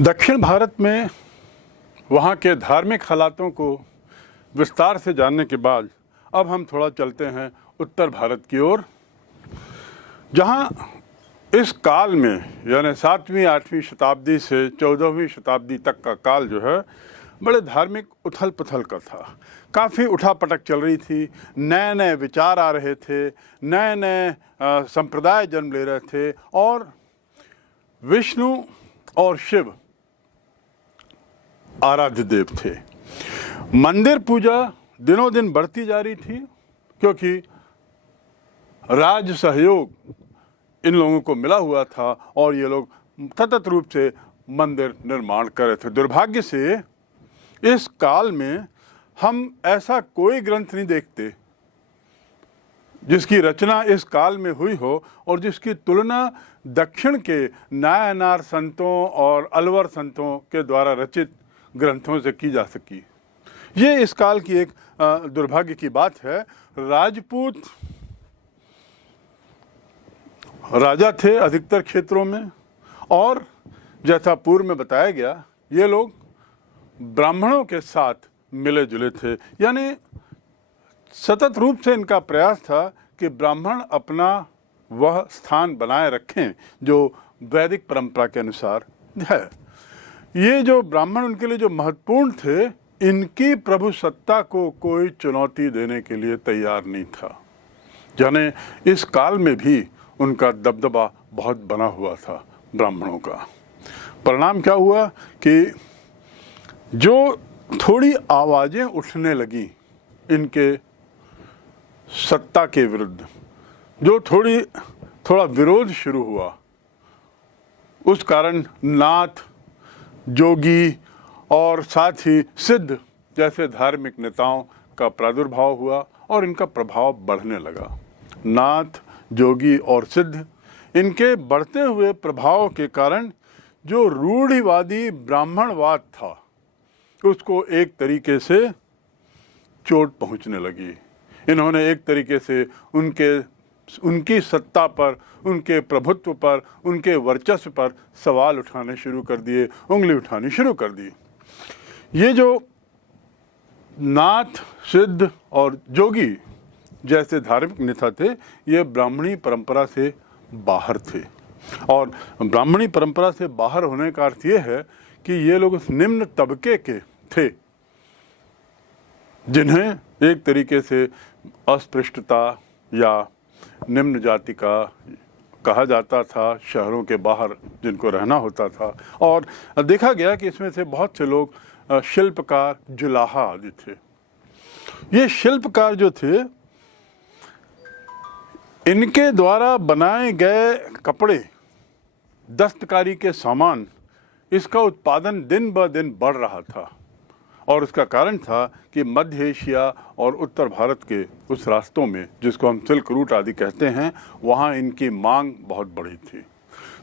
दक्षिण भारत में वहाँ के धार्मिक हालातों को विस्तार से जानने के बाद अब हम थोड़ा चलते हैं उत्तर भारत की ओर, जहाँ इस काल में यानी 7वीं 8वीं शताब्दी से 14वीं शताब्दी तक का काल जो है बड़े धार्मिक उथल पुथल का था। काफ़ी उठापटक चल रही थी, नए नए विचार आ रहे थे, नए नए संप्रदाय जन्म ले रहे थे और विष्णु और शिव आराध्य देव थे। मंदिर पूजा दिनों दिन बढ़ती जा रही थी क्योंकि राज सहयोग इन लोगों को मिला हुआ था और ये लोग सतत रूप से मंदिर निर्माण कर रहे थे। दुर्भाग्य से इस काल में हम ऐसा कोई ग्रंथ नहीं देखते जिसकी रचना इस काल में हुई हो और जिसकी तुलना दक्षिण के नायनार संतों और अलवर संतों के द्वारा रचित ग्रंथों से की जा सकी। ये इस काल की एक दुर्भाग्य की बात है। राजपूत राजा थे अधिकतर क्षेत्रों में और जैसा पूर्व में बताया गया ये लोग ब्राह्मणों के साथ मिले जुले थे, यानी सतत रूप से इनका प्रयास था कि ब्राह्मण अपना वह स्थान बनाए रखें जो वैदिक परंपरा के अनुसार है। ये जो ब्राह्मण उनके लिए जो महत्वपूर्ण थे, इनकी प्रभु सत्ता को कोई चुनौती देने के लिए तैयार नहीं था। जाने इस काल में भी उनका दबदबा बहुत बना हुआ था ब्राह्मणों का। परिणाम क्या हुआ कि जो थोड़ी आवाज़ें उठने लगी इनके सत्ता के विरुद्ध, जो थोड़ा विरोध शुरू हुआ, उस कारण नाथ, जोगी और साथ ही सिद्ध जैसे धार्मिक नेताओं का प्रादुर्भाव हुआ और इनका प्रभाव बढ़ने लगा। नाथ, जोगी और सिद्ध, इनके बढ़ते हुए प्रभाव के कारण जो रूढ़िवादी ब्राह्मणवाद था उसको एक तरीके से चोट पहुंचने लगी। इन्होंने एक तरीके से उनकी सत्ता पर, उनके प्रभुत्व पर, उनके वर्चस्व पर सवाल उठाने शुरू कर दिए, उंगली उठानी शुरू कर दी। ये जो नाथ, सिद्ध और जोगी जैसे धार्मिक नेता थे, ये ब्राह्मणी परंपरा से बाहर थे और ब्राह्मणी परंपरा से बाहर होने का अर्थ ये है कि ये लोग उस निम्न तबके के थे जिन्हें एक तरीके से अस्पृश्यता या निम्न जाति का कहा जाता था, शहरों के बाहर जिनको रहना होता था। और देखा गया कि इसमें से बहुत से लोग शिल्पकार, जुलाहा आदि थे। ये शिल्पकार जो थे, इनके द्वारा बनाए गए कपड़े, दस्तकारी के सामान, इसका उत्पादन दिन ब दिन बढ़ रहा था और उसका कारण था कि मध्य एशिया और उत्तर भारत के उस रास्तों में, जिसको हम सिल्क रूट आदि कहते हैं, वहाँ इनकी मांग बहुत बड़ी थी।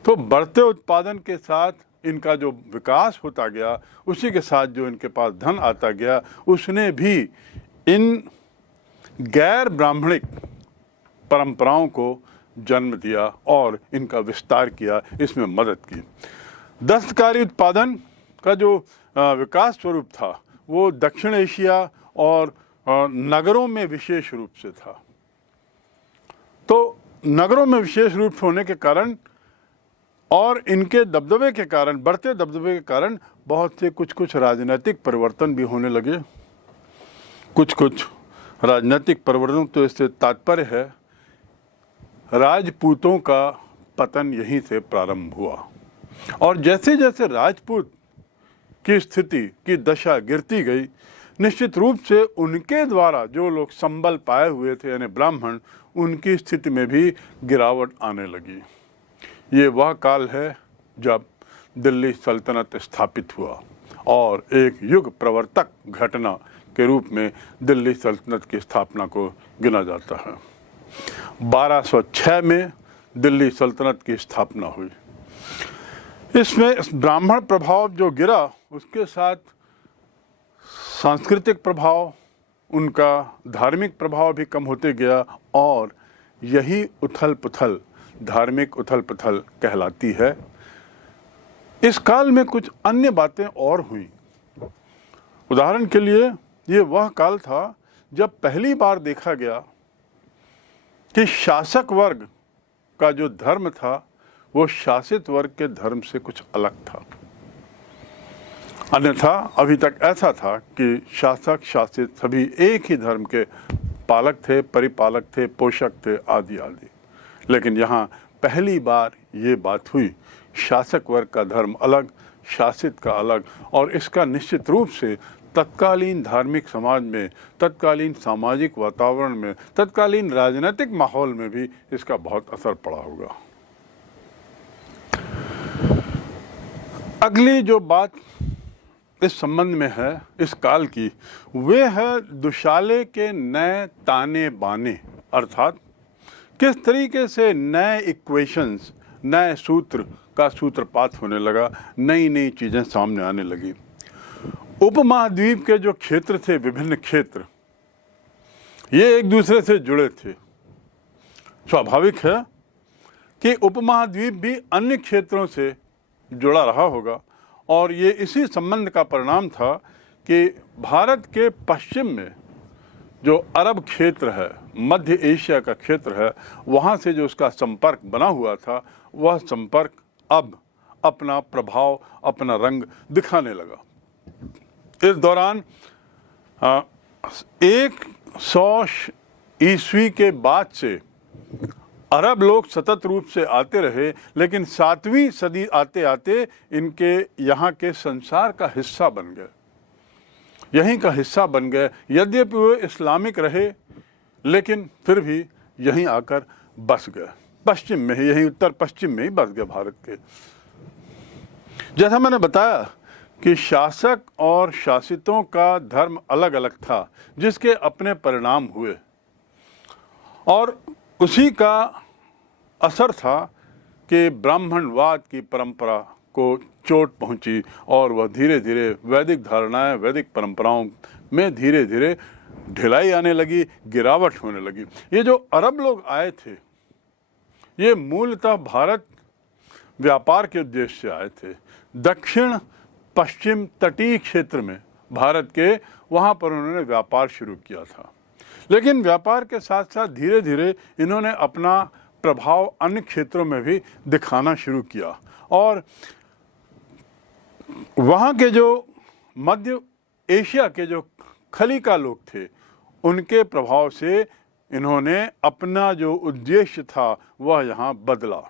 तो बढ़ते उत्पादन के साथ इनका जो विकास होता गया, उसी के साथ जो इनके पास धन आता गया, उसने भी इन गैर ब्राह्मणिक परंपराओं को जन्म दिया और इनका विस्तार किया, इसमें मदद की। दस्तकारी उत्पादन का जो विकास स्वरूप था वो दक्षिण एशिया और नगरों में विशेष रूप से था। तो नगरों में विशेष रूप से होने के कारण और इनके दबदबे के कारण, बढ़ते दबदबे के कारण बहुत से कुछ राजनीतिक परिवर्तन भी होने लगे। कुछ राजनीतिक परिवर्तन, तो इससे तात्पर्य है राजपूतों का पतन यहीं से प्रारंभ हुआ और जैसे जैसे राजपूत की स्थिति की दशा गिरती गई, निश्चित रूप से उनके द्वारा जो लोग संबल पाए हुए थे यानी ब्राह्मण, उनकी स्थिति में भी गिरावट आने लगी। ये वह काल है जब दिल्ली सल्तनत स्थापित हुआ और एक युग प्रवर्तक घटना के रूप में दिल्ली सल्तनत की स्थापना को गिना जाता है। 1206 में दिल्ली सल्तनत की स्थापना हुई। इसमें ब्राह्मण प्रभाव जो गिरा, उसके साथ सांस्कृतिक प्रभाव, उनका धार्मिक प्रभाव भी कम होते गया और यही उथल पुथल, धार्मिक उथल पुथल कहलाती है। इस काल में कुछ अन्य बातें और हुई। उदाहरण के लिए ये वह काल था जब पहली बार देखा गया कि शासक वर्ग का जो धर्म था वो शासित वर्ग के धर्म से कुछ अलग था। अन्यथा अभी तक ऐसा था कि शासक शासित सभी एक ही धर्म के पालक थे, परिपालक थे, पोषक थे, आदि आदि। लेकिन यहाँ पहली बार ये बात हुई, शासक वर्ग का धर्म अलग, शासित का अलग, और इसका निश्चित रूप से तत्कालीन धार्मिक समाज में, तत्कालीन सामाजिक वातावरण में, तत्कालीन राजनीतिक माहौल में भी इसका बहुत असर पड़ा होगा। अगली जो बात इस संबंध में है इस काल की, वे है दुशाले के नए ताने बाने, अर्थात किस तरीके से नए इक्वेशंस, नए सूत्र का सूत्रपात होने लगा, नई नई चीज़ें सामने आने लगी। उपमहाद्वीप के जो क्षेत्र थे, विभिन्न क्षेत्र, ये एक दूसरे से जुड़े थे। स्वाभाविक है कि उपमहाद्वीप भी अन्य क्षेत्रों से जुड़ा रहा होगा, और ये इसी संबंध का परिणाम था कि भारत के पश्चिम में जो अरब क्षेत्र है, मध्य एशिया का क्षेत्र है, वहाँ से जो उसका संपर्क बना हुआ था, वह संपर्क अब अपना प्रभाव, अपना रंग दिखाने लगा। इस दौरान 100 ईस्वी के बाद से अरब लोग सतत रूप से आते रहे, लेकिन 7वीं सदी आते आते इनके यहाँ के संसार का हिस्सा बन गए, यहीं का हिस्सा बन गए। यद्यपि वे इस्लामिक रहे, लेकिन फिर भी यहीं आकर बस गए, पश्चिम में ही, यहीं उत्तर पश्चिम में ही बस गए भारत के। जैसा मैंने बताया कि शासक और शासितों का धर्म अलग अलग था, जिसके अपने परिणाम हुए, और उसी का असर था कि ब्राह्मणवाद की परंपरा को चोट पहुंची, और वह धीरे धीरे वैदिक धारणाएं, वैदिक परंपराओं में धीरे धीरे ढिलाई आने लगी, गिरावट होने लगी। ये जो अरब लोग आए थे, ये मूलतः भारत व्यापार के उद्देश्य से आए थे। दक्षिण पश्चिम तटीय क्षेत्र में भारत के, वहाँ पर उन्होंने व्यापार शुरू किया था। लेकिन व्यापार के साथ साथ धीरे धीरे इन्होंने अपना प्रभाव अन्य क्षेत्रों में भी दिखाना शुरू किया, और वहाँ के जो मध्य एशिया के जो खलीका लोग थे, उनके प्रभाव से इन्होंने अपना जो उद्देश्य था वह यहाँ बदला।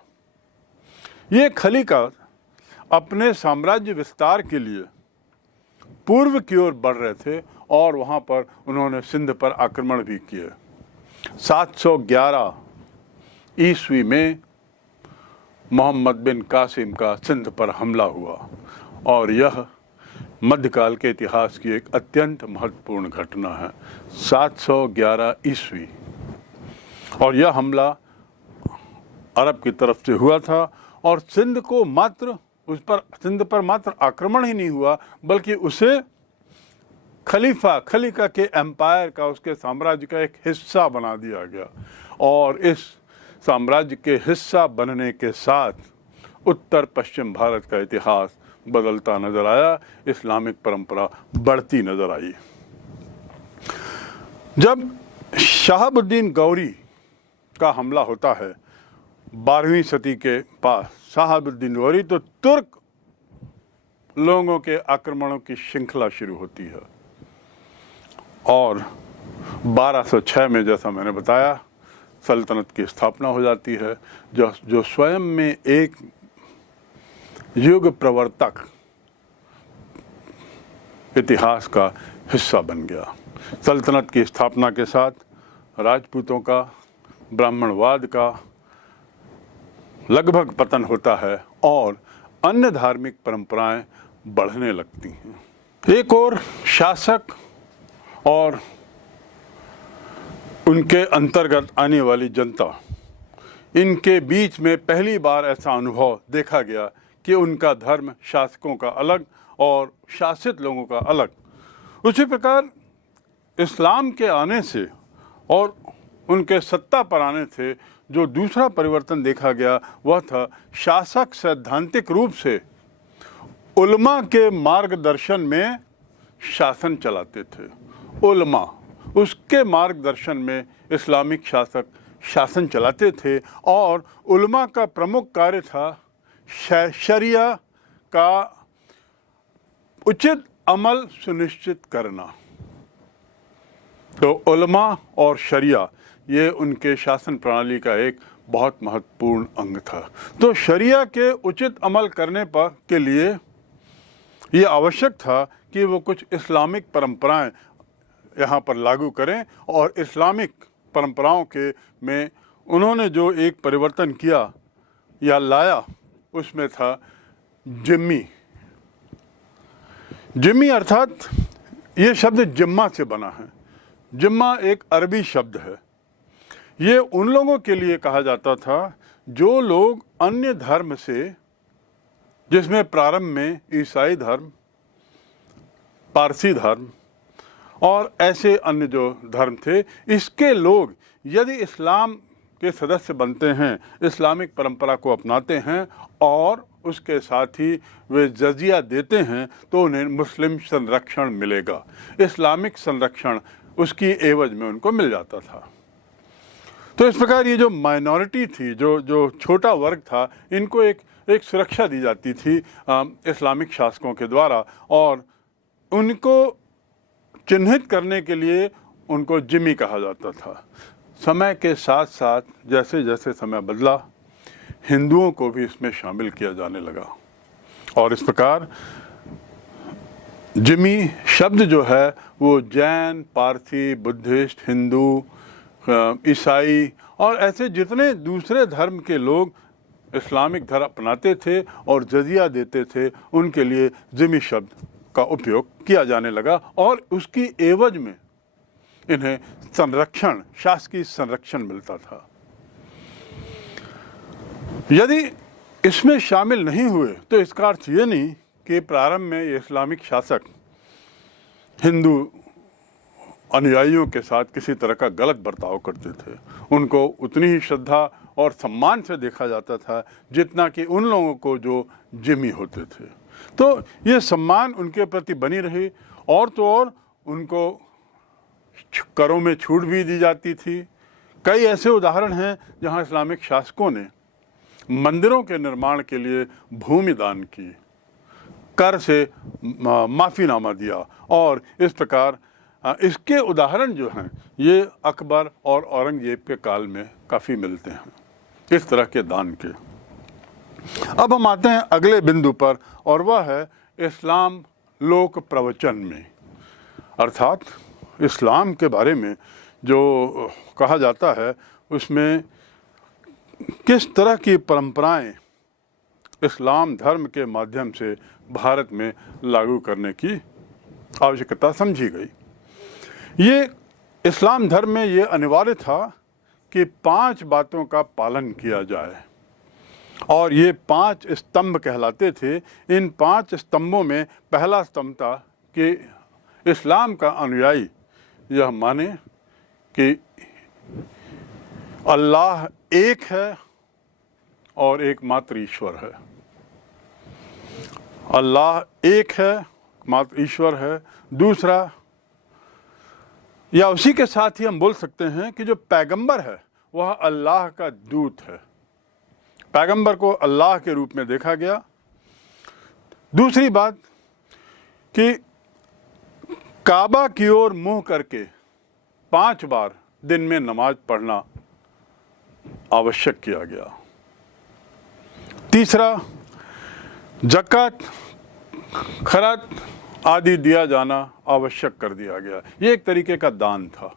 ये खलीका अपने साम्राज्य विस्तार के लिए पूर्व की ओर बढ़ रहे थे, और वहाँ पर उन्होंने सिंध पर आक्रमण भी किए। 711 ईस्वी में मोहम्मद बिन कासिम का सिंध पर हमला हुआ, और यह मध्यकाल के इतिहास की एक अत्यंत महत्वपूर्ण घटना है। 711 ईस्वी, और यह हमला अरब की तरफ से हुआ था, और सिंध पर मात्र आक्रमण ही नहीं हुआ, बल्कि उसे खलीका के एम्पायर का, उसके साम्राज्य का एक हिस्सा बना दिया गया। और इस साम्राज्य के हिस्सा बनने के साथ उत्तर पश्चिम भारत का इतिहास बदलता नजर आया, इस्लामिक परंपरा बढ़ती नजर आई। जब शहाबुद्दीन गौरी का हमला होता है 12वीं सदी के पास, शहाबुद्दीन गौरी, तो तुर्क लोगों के आक्रमणों की श्रृंखला शुरू होती है, और 1206 में, जैसा मैंने बताया, सल्तनत की स्थापना हो जाती है, जो स्वयं में एक युग प्रवर्तक इतिहास का हिस्सा बन गया। सल्तनत की स्थापना के साथ राजपूतों का, ब्राह्मणवाद का लगभग पतन होता है, और अन्य धार्मिक परंपराएं बढ़ने लगती हैं। एक और शासक और उनके अंतर्गत आने वाली जनता, इनके बीच में पहली बार ऐसा अनुभव देखा गया कि उनका धर्म शासकों का अलग और शासित लोगों का अलग। उसी प्रकार इस्लाम के आने से और उनके सत्ता पर आने से जो दूसरा परिवर्तन देखा गया, वह था शासक सैद्धांतिक रूप से उलमा के मार्गदर्शन में शासन चलाते थे। उलमा, उसके मार्गदर्शन में इस्लामिक शासक शासन चलाते थे और उलमा का प्रमुख कार्य था शरिया का उचित अमल सुनिश्चित करना। तो उलमा और शरिया ये उनके शासन प्रणाली का एक बहुत महत्वपूर्ण अंग था। तो शरिया के उचित अमल करने के लिए ये आवश्यक था कि वो कुछ इस्लामिक परंपराएं यहाँ पर लागू करें, और इस्लामिक परंपराओं के में उन्होंने जो एक परिवर्तन किया या लाया उसमें था जिम्मी। जिम्मी अर्थात ये शब्द जिम्मा से बना है। जिम्मा एक अरबी शब्द है। ये उन लोगों के लिए कहा जाता था जो लोग अन्य धर्म से, जिसमें प्रारंभ में ईसाई धर्म, पारसी धर्म और ऐसे अन्य जो धर्म थे, इसके लोग यदि इस्लाम के सदस्य बनते हैं, इस्लामिक परंपरा को अपनाते हैं और उसके साथ ही वे जजिया देते हैं, तो उन्हें मुस्लिम संरक्षण मिलेगा। इस्लामिक संरक्षण उसकी एवज में उनको मिल जाता था। तो इस प्रकार ये जो माइनॉरिटी थी, जो छोटा वर्ग था, इनको एक सुरक्षा दी जाती थी इस्लामिक शासकों के द्वारा, और उनको चिन्हित करने के लिए उनको जिम्मी कहा जाता था। समय के साथ साथ जैसे जैसे समय बदला, हिंदुओं को भी इसमें शामिल किया जाने लगा, और इस प्रकार जिम्मी शब्द जो है वो जैन, पारसी, बुद्धिस्ट, हिंदू, ईसाई और ऐसे जितने दूसरे धर्म के लोग इस्लामिक धर्म अपनाते थे और जजिया देते थे, उनके लिए जिम्मी शब्द का उपयोग किया जाने लगा, और उसकी एवज में इन्हें संरक्षण, शासकीय संरक्षण मिलता था। यदि इसमें शामिल नहीं हुए तो इसका अर्थ ये नहीं कि प्रारंभ में ये इस्लामिक शासक हिंदू अनुयायियों के साथ किसी तरह का गलत बर्ताव करते थे। उनको उतनी ही श्रद्धा और सम्मान से देखा जाता था जितना कि उन लोगों को जो जिम्मी होते थे। तो ये सम्मान उनके प्रति बनी रही, और तो और उनको करों में छूट भी दी जाती थी। कई ऐसे उदाहरण हैं जहां इस्लामिक शासकों ने मंदिरों के निर्माण के लिए भूमि दान की, कर से माफ़ीनामा दिया, और इस प्रकार इसके उदाहरण जो हैं ये अकबर और औरंगजेब के काल में काफ़ी मिलते हैं इस तरह के दान के। अब हम आते हैं अगले बिंदु पर, और वह है इस्लाम लोक प्रवचन में, अर्थात इस्लाम के बारे में जो कहा जाता है उसमें किस तरह की परंपराएं इस्लाम धर्म के माध्यम से भारत में लागू करने की आवश्यकता समझी गई। ये इस्लाम धर्म में ये अनिवार्य था कि 5 बातों का पालन किया जाए, और ये 5 स्तंभ कहलाते थे। इन 5 स्तंभों में पहला स्तंभ था कि इस्लाम का अनुयायी यह माने कि अल्लाह एक है और एकमात्र ईश्वर है। अल्लाह एक है, मात्र ईश्वर है। दूसरा, या उसी के साथ ही हम बोल सकते हैं कि जो पैगंबर है वह अल्लाह का दूत है। पैगंबर को अल्लाह के रूप में देखा गया। दूसरी बात कि काबा की ओर मुंह करके 5 बार दिन में नमाज पढ़ना आवश्यक किया गया। तीसरा, ज़कात, खैरात आदि दिया जाना आवश्यक कर दिया गया। ये एक तरीके का दान था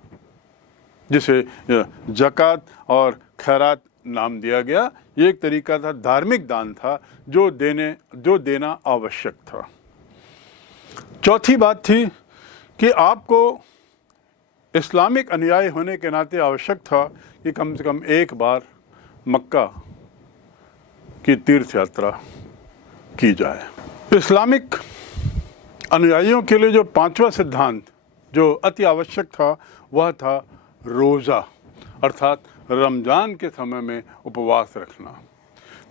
जिसे ज़कात और खैरात नाम दिया गया। ये एक तरीका था, धार्मिक दान था जो देना आवश्यक था। चौथी बात थी कि आपको इस्लामिक अनुयायी होने के नाते आवश्यक था कि कम से कम एक बार मक्का की तीर्थ यात्रा की जाए। इस्लामिक अनुयायियों के लिए जो 5वां सिद्धांत जो अति आवश्यक था वह था रोज़ा, अर्थात रमज़ान के समय में उपवास रखना।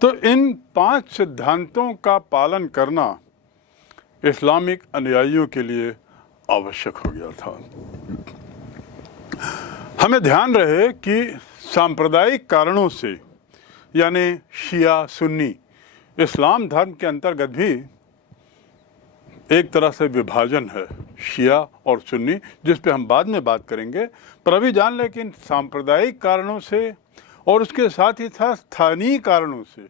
तो इन 5 सिद्धांतों का पालन करना इस्लामिक अनुयायियों के लिए आवश्यक हो गया था। हमें ध्यान रहे कि सांप्रदायिक कारणों से, यानी शिया सुन्नी, इस्लाम धर्म के अंतर्गत भी एक तरह से विभाजन है, शिया और सुन्नी, जिस पे हम बाद में बात करेंगे। पर अभी जान लें कि इन सांप्रदायिक कारणों से और उसके साथ ही साथ स्थानीय कारणों से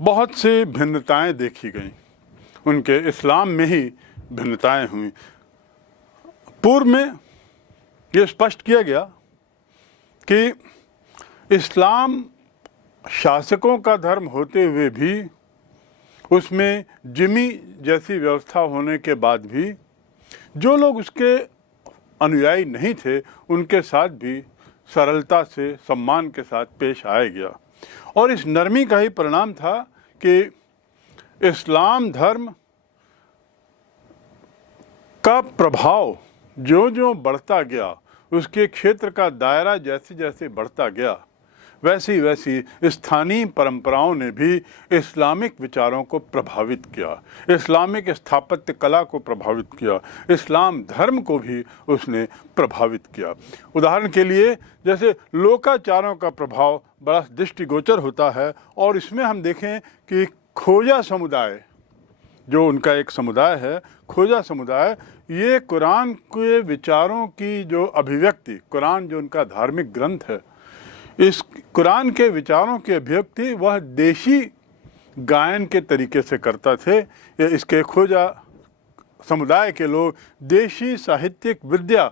बहुत सी भिन्नताएं देखी गईं, उनके इस्लाम में ही भिन्नताएं हुई। पूर्व में ये स्पष्ट किया गया कि इस्लाम शासकों का धर्म होते हुए भी उसमें जिमी जैसी व्यवस्था होने के बाद भी जो लोग उसके अनुयायी नहीं थे उनके साथ भी सरलता से, सम्मान के साथ पेश आया गया। और इस नरमी का ही परिणाम था कि इस्लाम धर्म का प्रभाव जो बढ़ता गया, उसके क्षेत्र का दायरा जैसे जैसे बढ़ता गया, वैसी वैसी स्थानीय परंपराओं ने भी इस्लामिक विचारों को प्रभावित किया, इस्लामिक स्थापत्य कला को प्रभावित किया, इस्लाम धर्म को भी उसने प्रभावित किया। उदाहरण के लिए जैसे लोकाचारों का प्रभाव बड़ा दृष्टिगोचर होता है, और इसमें हम देखें कि खोजा समुदाय, जो उनका एक समुदाय है, खोजा समुदाय, ये कुरान के विचारों की जो अभिव्यक्ति, कुरान जो उनका धार्मिक ग्रंथ है, इस कुरान के विचारों की अभिव्यक्ति वह देशी गायन के तरीके से करता थे। इसके खोजा समुदाय के लोग देशी साहित्यिक विद्या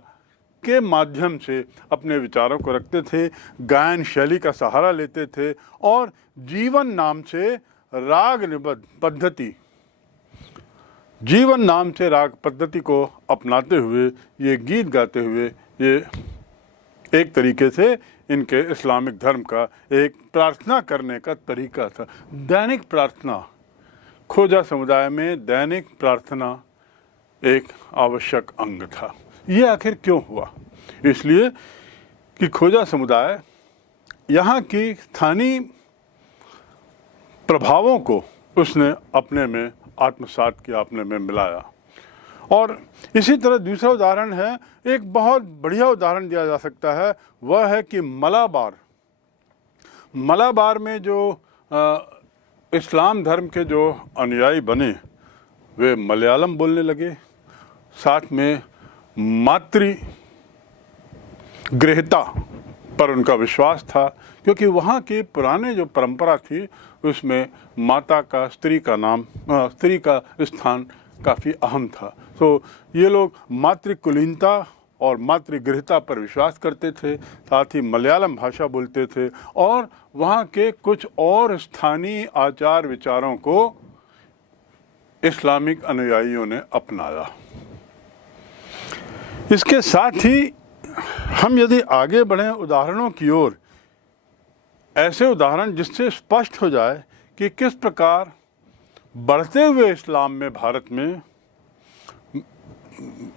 के माध्यम से अपने विचारों को रखते थे, गायन शैली का सहारा लेते थे और जीवन नाम से राग निबद्ध पद्धति, जीवन नाम से राग पद्धति को अपनाते हुए ये गीत गाते हुए, ये एक तरीके से इनके इस्लामिक धर्म का एक प्रार्थना करने का तरीका था। दैनिक प्रार्थना, खोजा समुदाय में दैनिक प्रार्थना एक आवश्यक अंग था। ये आखिर क्यों हुआ? इसलिए कि खोजा समुदाय यहाँ की स्थानीय प्रभावों को उसने अपने में आत्मसात किया, अपने में मिलाया। और इसी तरह दूसरा उदाहरण है, एक बहुत बढ़िया उदाहरण दिया जा सकता है, वह है कि मलाबार में जो इस्लाम धर्म के जो अनुयायी बने वे मलयालम बोलने लगे, साथ में मातृगृहता पर उनका विश्वास था, क्योंकि वहाँ की पुराने जो परंपरा थी उसमें माता का, स्त्री का स्थान काफ़ी अहम था। तो ये लोग मातृकुलीनता और मातृगृहता पर विश्वास करते थे, साथ ही मलयालम भाषा बोलते थे और वहाँ के कुछ और स्थानीय आचार विचारों को इस्लामिक अनुयायियों ने अपनाया। इसके साथ ही हम यदि आगे बढ़ें उदाहरणों की ओर, ऐसे उदाहरण जिससे स्पष्ट हो जाए कि किस प्रकार बढ़ते हुए इस्लाम में भारत में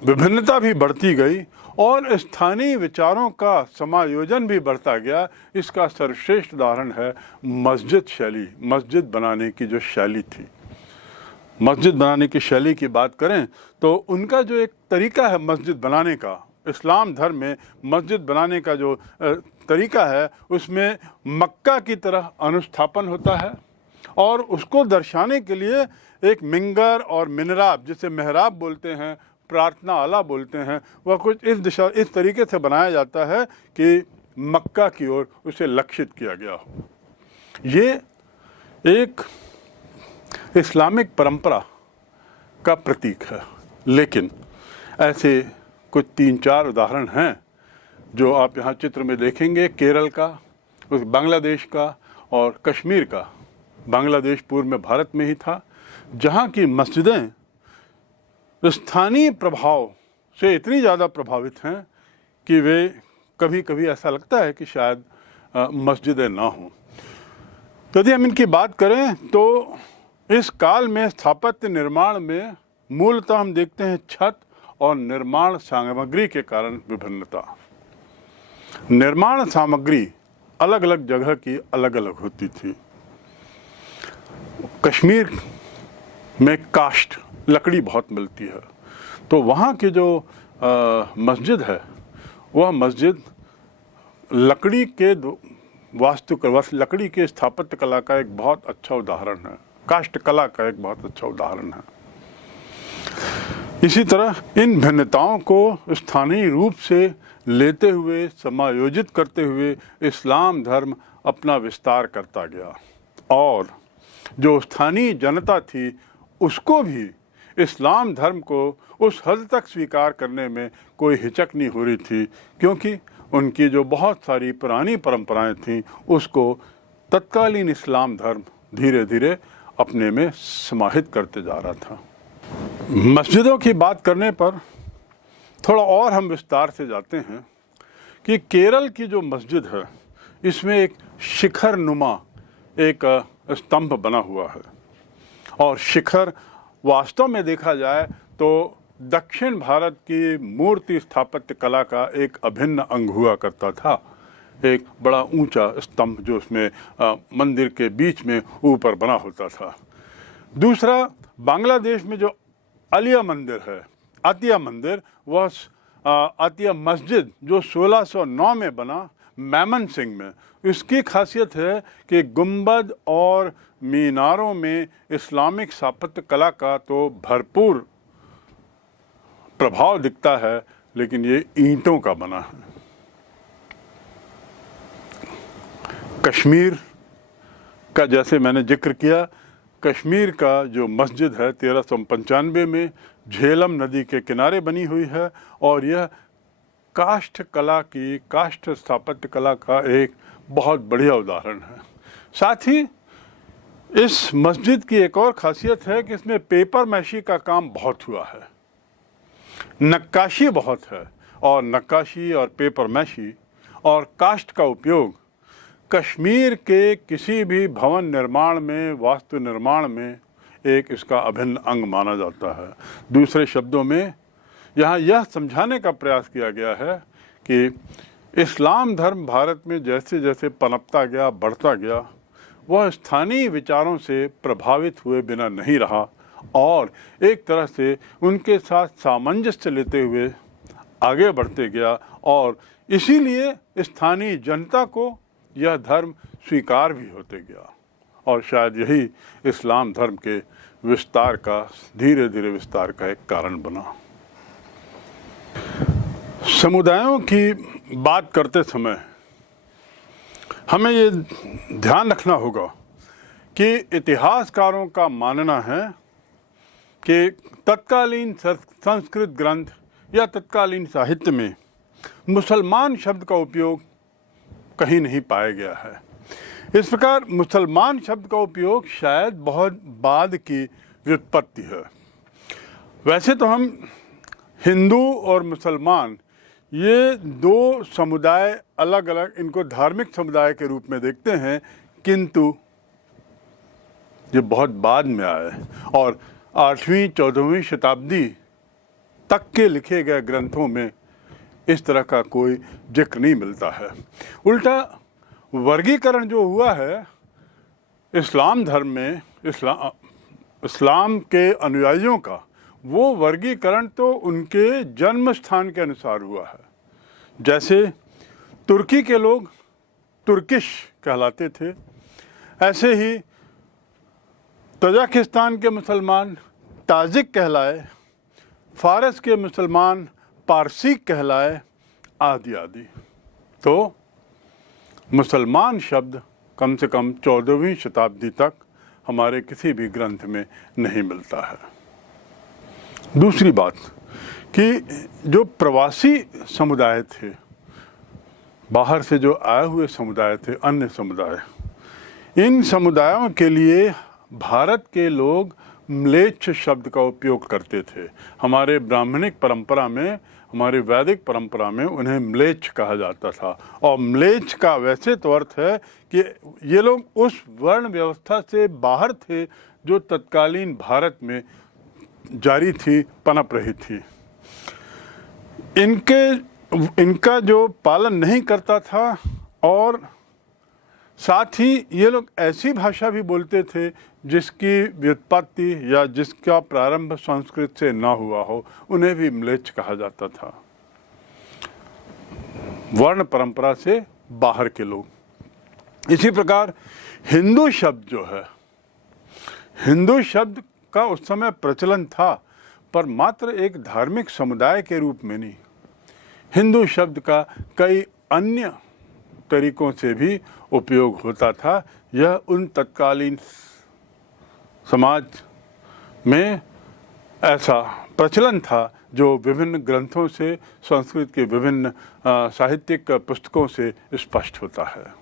विभिन्नता भी बढ़ती गई और स्थानीय विचारों का समायोजन भी बढ़ता गया, इसका सर्वश्रेष्ठ उदाहरण है मस्जिद शैली, मस्जिद बनाने की जो शैली थी। मस्जिद बनाने की शैली की बात करें तो उनका जो एक तरीका है मस्जिद बनाने का, इस्लाम धर्म में मस्जिद बनाने का जो तरीका है उसमें मक्का की तरह अनुस्थापन होता है और उसको दर्शाने के लिए एक मिंगर और मिनराब, जिसे मेहराब बोलते हैं, प्रार्थना आला बोलते हैं, वह कुछ इस तरीके से बनाया जाता है कि मक्का की ओर उसे लक्षित किया गया हो। ये एक इस्लामिक परंपरा का प्रतीक है। लेकिन ऐसे कुछ 3-4 उदाहरण हैं जो आप यहाँ चित्र में देखेंगे, केरल का, बांग्लादेश का और कश्मीर का। बांग्लादेश पूर्व में भारत में ही था, जहाँ की मस्जिदें स्थानीय प्रभाव से इतनी ज़्यादा प्रभावित हैं कि वे कभी कभी ऐसा लगता है कि शायद मस्जिदें ना हों। यदि हम इनकी बात करें तो इस काल में स्थापत्य निर्माण में मूलतः हम देखते हैं छत और निर्माण सामग्री के कारण विभिन्नता। निर्माण सामग्री अलग अलग जगह की अलग अलग होती थी। कश्मीर में काष्ठ लकड़ी बहुत मिलती है। तो वहाँ की जो मस्जिद है वह मस्जिद लकड़ी के लकड़ी के स्थापत्य कला का एक बहुत अच्छा उदाहरण है, काष्ठ कला का एक बहुत अच्छा उदाहरण है। इसी तरह इन भिन्नताओं को स्थानीय रूप से लेते हुए, समायोजित करते हुए इस्लाम धर्म अपना विस्तार करता गया और जो स्थानीय जनता थी उसको भी इस्लाम धर्म को उस हद तक स्वीकार करने में कोई हिचक नहीं हो रही थी, क्योंकि उनकी जो बहुत सारी पुरानी परंपराएं थीं उसको तत्कालीन इस्लाम धर्म धीरे धीरे अपने में समाहित करते जा रहा था। मस्जिदों की बात करने पर थोड़ा और हम विस्तार से जाते हैं कि केरल की जो मस्जिद है इसमें एक शिखर नुमा एक स्तंभ बना हुआ है और शिखर वास्तव में देखा जाए तो दक्षिण भारत की मूर्ति स्थापत्य कला का एक अभिन्न अंग हुआ करता था। एक बड़ा ऊंचा स्तंभ जो उसमें मंदिर के बीच में ऊपर बना होता था। दूसरा, बांग्लादेश में जो अलिया मंदिर है, अतिया मंदिर, वह अतिया मस्जिद जो 1609 में बना मैमन सिंह में, इसकी खासियत है कि गुंबद और मीनारों में इस्लामिक स्थापत्य कला का तो भरपूर प्रभाव दिखता है, लेकिन ये ईंटों का बना है। कश्मीर का जैसे मैंने जिक्र किया, कश्मीर का जो मस्जिद है 1395 में झेलम नदी के किनारे बनी हुई है और यह काष्ठ कला की, काष्ठ स्थापत्य कला का एक बहुत बढ़िया उदाहरण है। साथ ही इस मस्जिद की एक और खासियत है कि इसमें पेपर मैशी का काम बहुत हुआ है, नक्काशी बहुत है और नक्काशी और पेपर मैशी और काष्ठ का उपयोग कश्मीर के किसी भी भवन निर्माण में, वास्तु निर्माण में एक इसका अभिन्न अंग माना जाता है। दूसरे शब्दों में यहाँ यह समझाने का प्रयास किया गया है कि इस्लाम धर्म भारत में जैसे जैसे पनपता गया, बढ़ता गया, वह स्थानीय विचारों से प्रभावित हुए बिना नहीं रहा और एक तरह से उनके साथ सामंजस्य लेते हुए आगे बढ़ते गया और इसीलिए स्थानीय जनता को यह धर्म स्वीकार भी होते गया और शायद यही इस्लाम धर्म के विस्तार का, धीरे धीरे विस्तार का एक कारण बना। समुदायों की बात करते समय हमें ये ध्यान रखना होगा कि इतिहासकारों का मानना है कि तत्कालीन संस्कृत ग्रंथ या तत्कालीन साहित्य में मुसलमान शब्द का उपयोग कहीं नहीं पाया गया है। इस प्रकार मुसलमान शब्द का उपयोग शायद बहुत बाद की व्युत्पत्ति है। वैसे तो हम हिंदू और मुसलमान ये दो समुदाय अलग अलग, इनको धार्मिक समुदाय के रूप में देखते हैं, किंतु ये बहुत बाद में आए और 8वीं 14वीं शताब्दी तक के लिखे गए ग्रंथों में इस तरह का कोई जिक्र नहीं मिलता है। उल्टा वर्गीकरण जो हुआ है इस्लाम धर्म में, इस्लाम के अनुयायियों का, वो वर्गीकरण तो उनके जन्म स्थान के अनुसार हुआ है। जैसे तुर्की के लोग तुर्किश कहलाते थे, ऐसे ही तजाकिस्तान के मुसलमान ताजिक कहलाए, फारस के मुसलमान पारसी कहलाए, आदि आदि। तो मुसलमान शब्द कम से कम 14वीं शताब्दी तक हमारे किसी भी ग्रंथ में नहीं मिलता है। दूसरी बात कि जो प्रवासी समुदाय थे, बाहर से जो आए हुए समुदाय थे, अन्य समुदाय, इन समुदायों के लिए भारत के लोग म्लेच्छ शब्द का उपयोग करते थे। हमारे ब्राह्मणिक परंपरा में, हमारे वैदिक परंपरा में उन्हें म्लेच्छ कहा जाता था और म्लेच्छ का वैसे तो अर्थ है कि ये लोग उस वर्ण व्यवस्था से बाहर थे जो तत्कालीन भारत में जारी थी, पनप रही थी। इनका जो पालन नहीं करता था और साथ ही ये लोग ऐसी भाषा भी बोलते थे जिसकी व्युत्पत्ति या जिसका प्रारंभ संस्कृत से ना हुआ हो, उन्हें भी म्लेच्छ कहा जाता था। वर्ण परंपरा से बाहर के लोग। इसी प्रकार हिंदू शब्द जो है, हिंदू शब्द का उस समय प्रचलन था, पर मात्र एक धार्मिक समुदाय के रूप में नहीं। हिंदू शब्द का कई अन्य तरीकों से भी उपयोग होता था। यह उन तत्कालीन समाज में ऐसा प्रचलन था जो विभिन्न ग्रंथों से, संस्कृत के विभिन्न साहित्यिक पुस्तकों से स्पष्ट होता है।